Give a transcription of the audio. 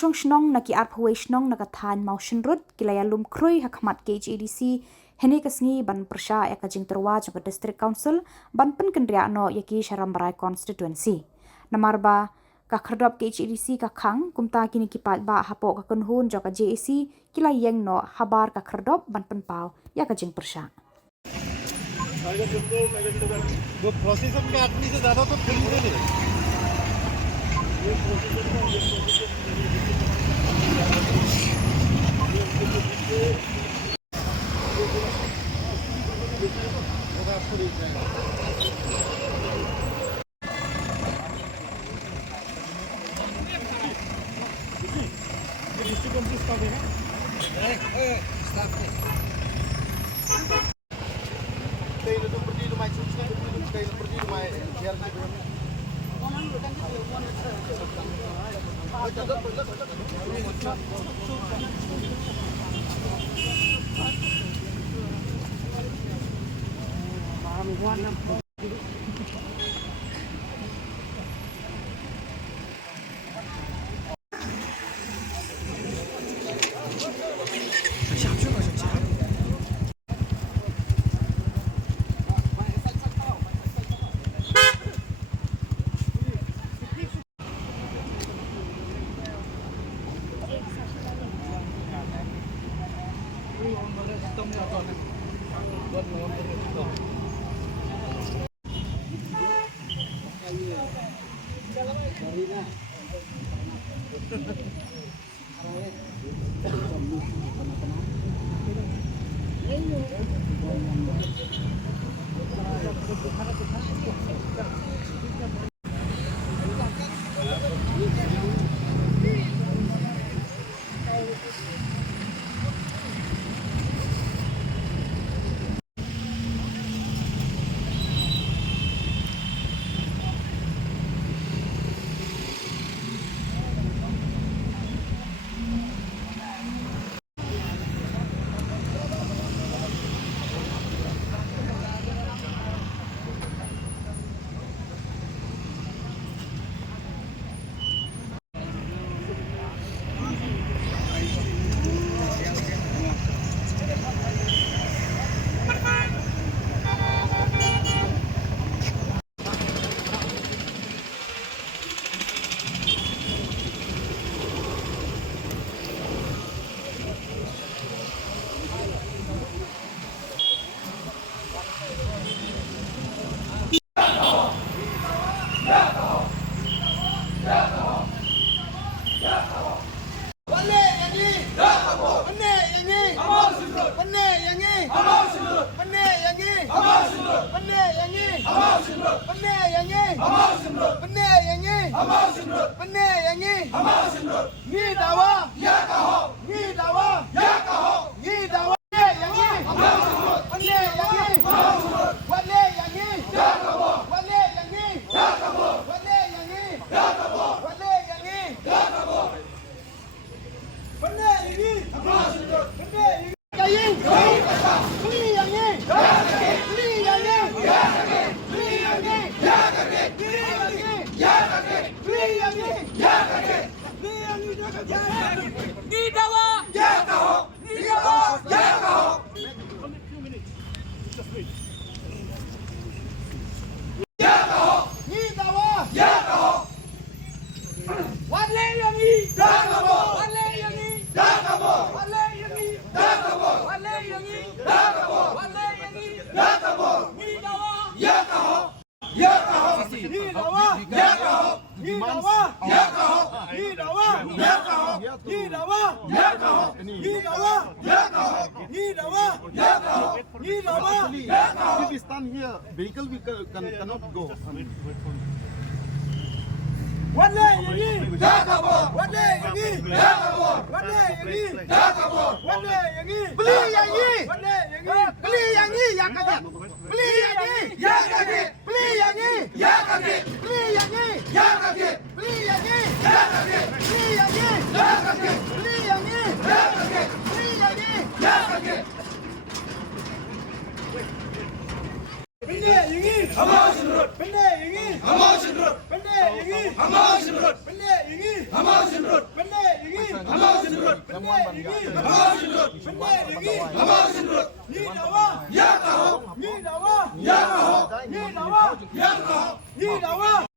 shong shnong na ki arphawe shnong na ka than mau shinrut kilaya lum kroi hakmat KHADC hene kasngi ban persha ya ka jingterwa jong district council ban pen kendria no yaki sharambarai constituency namarba ka khardop KHADC ka khang kumta kini ki pat ba hapo ka kunhun jong ka JAC kilayeng no habar ka khardop ban pen pau ya ka jing persha वो प्रोसेसर में आदमी से ज़्यादा तो फिल्म नहीं है ये प्रोसेसर में आपको देख रहे हैं ये डिस्ट्रिक्ट कंपनी स्टाफ है स्टाफ है Kayo na pergi rumah suci, kayo na pergi rumah biar di belum. If we stand here, vehicle we cannot go. What lay you need? What lay you need? What lay you need? What lay you need? Beli yang ni. What lay you need? Beli yang ni yang kata. Beli yang ni yang kata. Beli yang ni yang kata. Beli yang ni yang kata. Beli yang ni yang kata. Beli yang ni yang kata. Beli yang ni yang kata. Beli yang ni yang kata. Benda yang ni Hamas Road. Benda yang ni Hamas Road. Benda yang ni Hamas Road. Benda yang ni Hamas Road. Benda yang ni Ramuan Bangga. Ni dawa